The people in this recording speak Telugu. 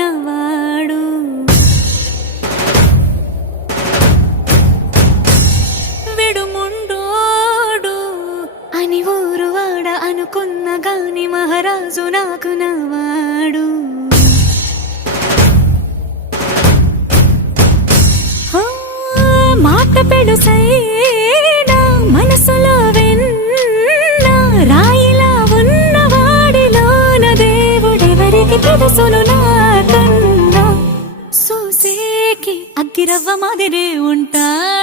నవాడు విడుముండోడు అని ఊరు వాడ అనుకున్న గాని మహారాజు నాకు నవాడు మాట పెడుసైనా మనసులో వెన్న రాయిలా ఉన్నవాడిలోన దేవుడెవరికి తెలుసును నాకన్నా సూసేకి అగ్గిరవ్వ మాదిరే ఉంటాడు.